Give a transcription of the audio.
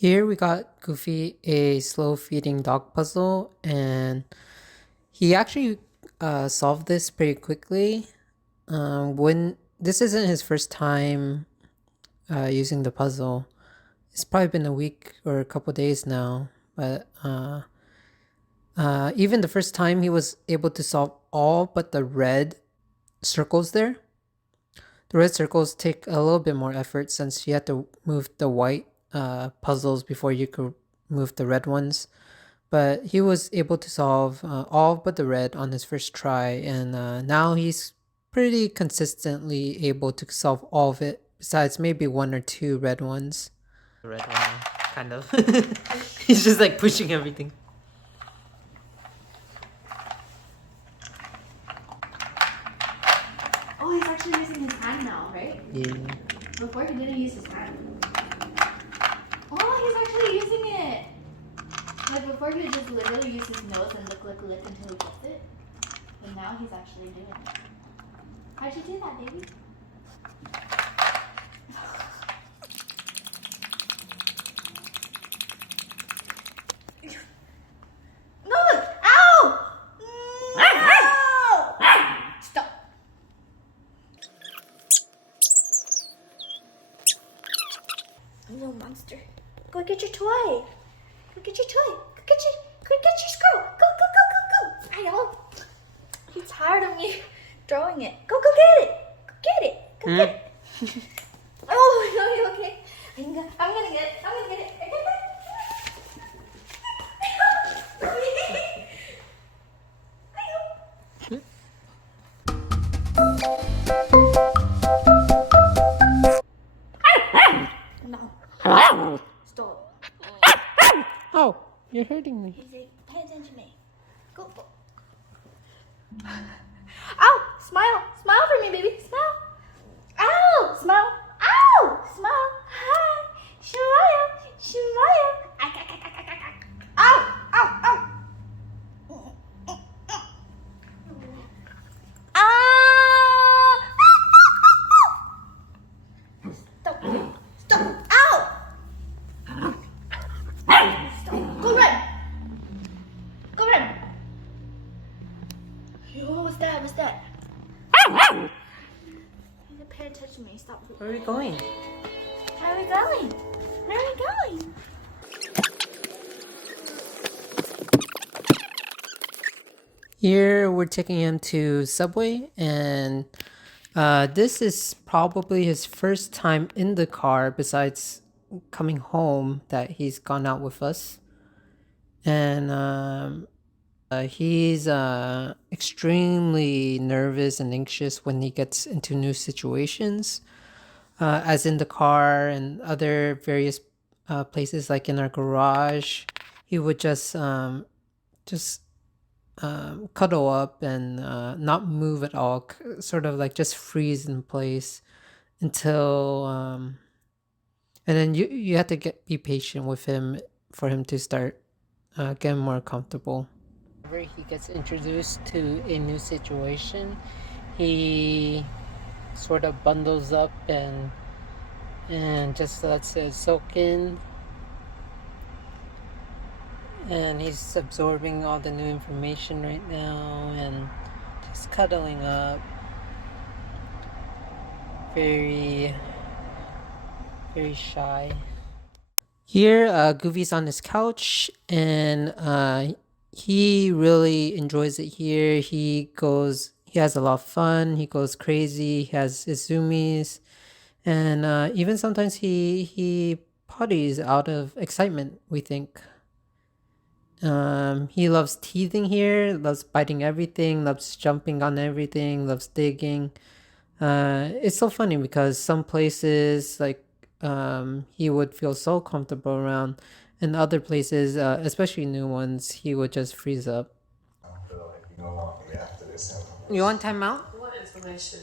Here we got Goofy a slow feeding dog puzzle, and he actually solved this pretty quickly. When this isn't his first time using the puzzle, it's probably been a week or a couple days now. But even the first time, he was able to solve all but the red circles there. The red circles take a little bit more effort since you had to move the white puzzles before you could move the red ones. But he was able to solve all but the red on his first try, and now he's pretty consistently able to solve all of it, besides maybe one or two red ones. The red one, kind of. He's just like pushing everything. Oh, he's actually using his hand now, right? Yeah. Before he didn't use his hand. Oh, he's actually using it! Like before he would just literally use his nose and lick until he gets it. But now he's actually doing it. How'd you do that, baby? No! Ow! No! Stop. You little monster. Go get your toy. Go get your toy. Go get your squirrel. Go. I know. He's tired of me throwing it. Go get it. Go get it. Go get it. Oh, no, you okay? I'm gonna get it. I get it. No. Stop. Oh, you're hurting me. He's like, pay attention to me. Go. Ow! Smile for me, baby. Smile. Ow! Smile. Ow! Smile. Hi. Smile. Ow! Stop. Ow! Stop. Go run. What's that? Pay attention to me. Stop. Where are we going? Where are we going? Here we're taking him to Subway, and this is probably his first time in the car besides coming home that he's gone out with us. And he's extremely nervous and anxious when he gets into new situations, as in the car and other various places, like in our garage. He would just cuddle up and not move at all, sort of like just freeze in place until and then you have to be patient with him for him to start getting more comfortable. Whenever he gets introduced to a new situation, he sort of bundles up and just lets it soak in. And he's absorbing all the new information right now and just cuddling up. Very, very shy. Here, Goofy's on his couch, and he really enjoys it here. He has a lot of fun. He goes crazy. He has his zoomies, and even sometimes he potties out of excitement, we think. He loves teething here, loves biting everything, loves jumping on everything, loves digging. It's so funny because some places like he would feel so comfortable around, and other places, especially new ones, he would just freeze up. I feel like no longer after this. You want time out? What information?